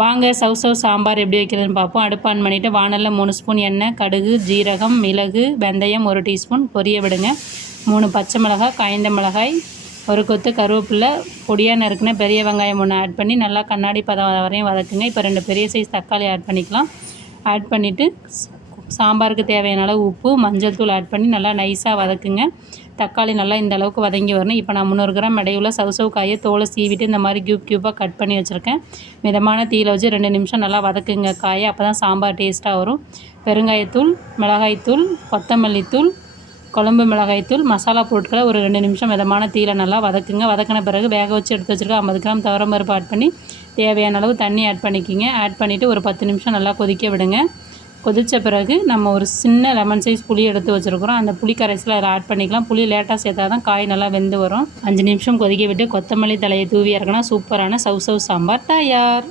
வாங்க சவ் சாம்பார் எப்படி வைக்கிறதுன்னு பார்ப்போம். அடுப்பு ஆன் பண்ணிவிட்டு வானலில் 3 ஸ்பூன் எண்ணெய், கடுகு, ஜீரகம், மிளகு, வெந்தயம் 1 டீஸ்பூன் பொரிய விடுங்க. 3 பச்சை மிளகாய், காய்ந்த மிளகாய், ஒரு கொத்து கருவேப்பிலை, பொடியாக நறுக்குன பெரிய வெங்காயம் 1 ஆட் பண்ணி நல்லா கண்ணாடி பதம் வரையும் வதக்குங்க. இப்போ 2 பெரிய சைஸ் தக்காளி ஆட் பண்ணிக்கலாம். ஆட் பண்ணிவிட்டு சாம்பாருக்கு தேவையான அளவு உப்பு, மஞ்சள் தூள் ஆட் பண்ணி நல்லா நைஸாக வதக்குங்க. தக்காளி நல்லா இந்த அளவுக்கு வதங்கி வரணும். இப்போ நான் 300 கிராம் எடையுள்ள சவ் காயை தோலை சீவிட்டு இந்த மாதிரி க்யூபாக கட் பண்ணி வச்சுருக்கேன். மிதமான தீயில் வச்சு 2 நிமிஷம் நல்லா வதக்குங்க காயை. அப்போ தான் சாம்பார் டேஸ்ட்டாக வரும். பெருங்காயத்தூள், மிளகாய்த்தூள், கொத்தமல்லி தூள், குழம்பு மிளகாய்த்தூள், மசாலா பொருட்களை ஒரு 2 நிமிஷம் மிதமான தீயில் நல்லா வதக்குங்க. வதக்கின பிறகு வேக வச்சு எடுத்து வச்சுருக்க 50 கிராம் துவரம்பருப்பு ஆட் பண்ணி தேவையான அளவு தண்ணி ஆட் பண்ணிக்கிங்க. ஆட் பண்ணிவிட்டு ஒரு 10 நிமிஷம் நல்லா கொதிக்க விடுங்க. கொதித்த பிறகு நம்ம ஒரு சின்ன லெமன் சைஸ் புளி எடுத்து வச்சுருக்குறோம். அந்த புளி கரைசலை அதில் ஆட் பண்ணிக்கலாம். புளி லேட்டாக சேர்த்தா தான் காய் நல்லா வெந்து வரும். 5 நிமிஷம் கொதிக்க விட்டு கொத்தமல்லி தலையை தூவி இறக்கினா சூப்பரான சவ் சாம்பார் தயார்.